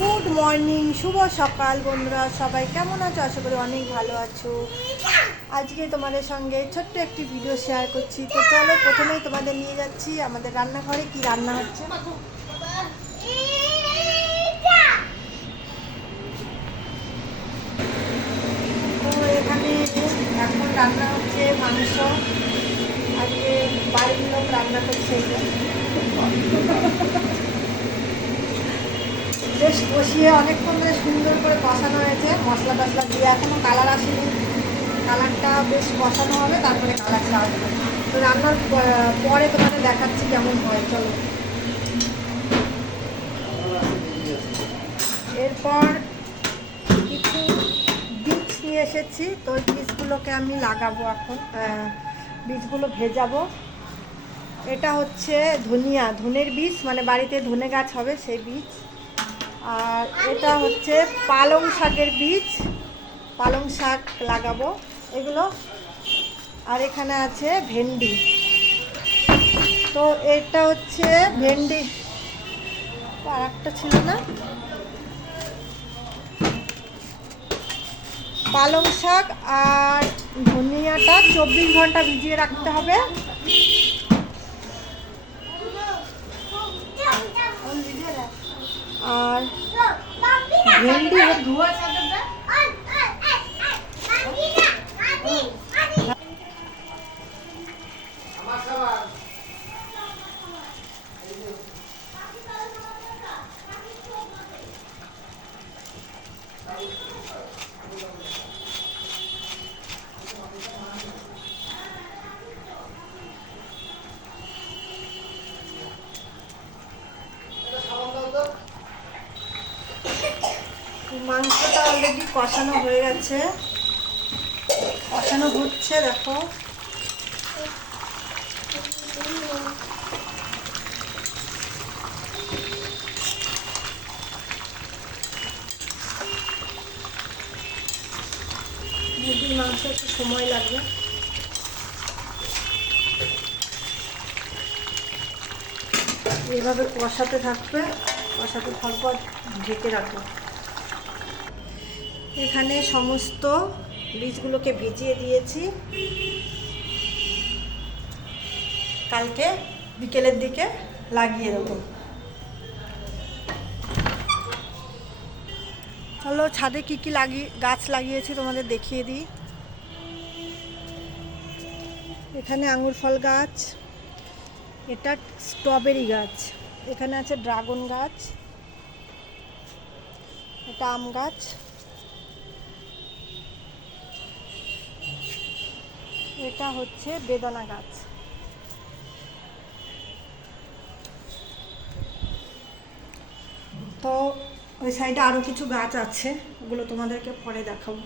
Good morning, শুভ সকাল বন্ধুরা। সবাই কেমন আছো? আশা করি অনেক ভালো আছো। আজকে তোমাদের সঙ্গে ছোট্ট একটি ভিডিও শেয়ার করছি। তো চলো, প্রথমেই তোমাদের নিয়ে যাচ্ছি আমাদের রান্নাঘরে। কি রান্না হচ্ছে তো এখানে এখন রান্না হচ্ছে মাংস। আজকে বাড়ির লোক রান্না করছে। বেশ কষিয়ে অনেকক্ষণ ধরে সুন্দর করে কষানো হয়েছে, মশলা টশলা দিয়ে। এখনও কালার আসেনি, কালারটা বেশ কষানো হবে, তারপরে কালারটা আসবে। তো রান্নার পরে তোমাদের দেখাচ্ছি কেমন হয়। চলো, এরপর কিছু বীজ নিয়ে এসেছি। তো ওই বীজগুলোকে আমি লাগাবো এখন, বীজগুলো ভেজাবো। এটা হচ্ছে ধনের বীজ, মানে বাড়িতে ধনে গাছ হবে সেই বীজ। আর এটা হচ্ছে পালং শাকের বীজ, পালং শাক লাগাবো এগুলো। আর এখানে আছে ভেন্ডি। তো এটা হচ্ছে ভেন্ডি, আর একটা ছিল না, পালং শাক আর ধনিয়াটা 24 ঘন্টা ভিজিয়ে রাখতে হবে। আর ভেন্ডি মাংসটা অলরেডি কষানো হয়ে গেছে, কষানো হচ্ছে। দেখো, মুরগির মাংস একটু সময় লাগবে। এভাবে কষাতে থাকবে, কষাতে থাকবো আর ঢেকে রাখবো। এখানে সমস্ত বীজগুলোকে ভিজিয়ে দিয়েছি, কালকে বিকেলের দিকে লাগিয়ে দেবো। চলো, ছাদে কি কি গাছ লাগিয়েছি তোমাদের দেখিয়ে দিই। এখানে আঙুর ফল গাছ, এটা স্ট্রবেরি গাছ, এখানে আছে ড্রাগন গাছ, এটা আম গাছ, এটা হচ্ছে বেদানা গাছ। তো ওই সাইডে আরও কিছু গাছ আছে, ওগুলো তোমাদেরকে পরে দেখাবো।